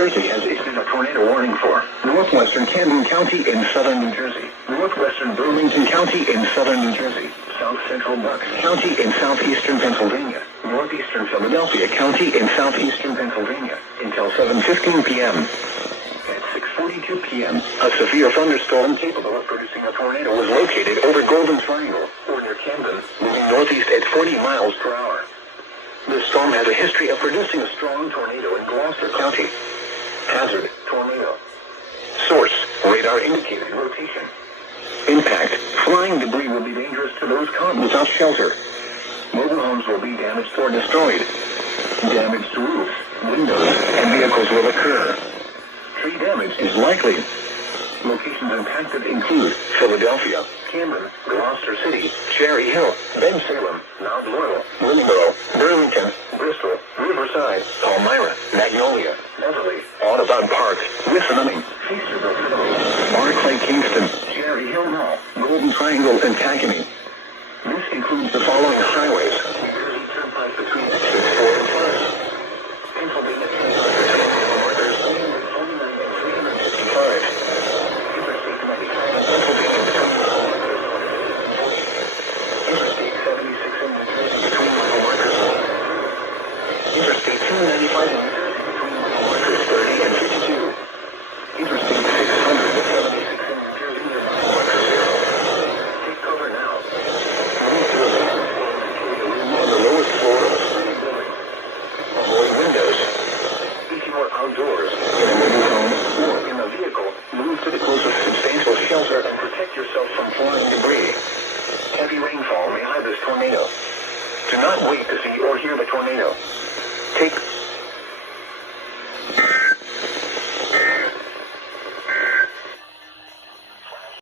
Jersey has issued a tornado warning for northwestern Camden County in southern New Jersey, northwestern Burlington County in southern New Jersey, south central Bucks County in southeastern Pennsylvania, northeastern Philadelphia County in southeastern Pennsylvania, until 7:15 p.m. At 6:42 p.m., a severe thunderstorm capable of producing a tornado was located over Golden Triangle, or near Camden, moving northeast at 40 miles per hour. This storm has a history of producing a strong tornado in Gloucester County. Hazard, tornado. Source, radar indicated rotation. Impact, flying debris will be dangerous to those caught without shelter. Mobile homes will be damaged or destroyed. Damage to roofs, windows, and vehicles will occur. Tree damage is likely. Locations impacted include Philadelphia, Camden, Gloucester City, Cherry Hill, Bensalem, Mount Laurel, Willingboro, Burlington, Bristol, Riverside, Palmyra, Magnolia, Beverly, Audubon Park, Wisconsin, Feasterville, Barclay, Kingston, Cherry Hill Mall, Golden Triangle, and Tacony. This includes the following highways: New Jersey Turnpike between exits 4 and 5, Pennsylvania Turnpike, Markers 349 and 355, Interstate 95 and Pennsylvania between Interstate 76 and New Jersey between mile markers 1, Interstate 295 and New Jersey between mile markers 30 and 52, Interstate 676 and New Jersey near mile marker 0. Take cover now. On the lowest floor of a city building. Avoid windows. If you are outdoors, in a mobile home, or in a vehicle, move to the closest substantial shelter and protect yourself from flying debris. Heavy rainfall may hide this tornado. Do not wait to see or hear the tornado. Take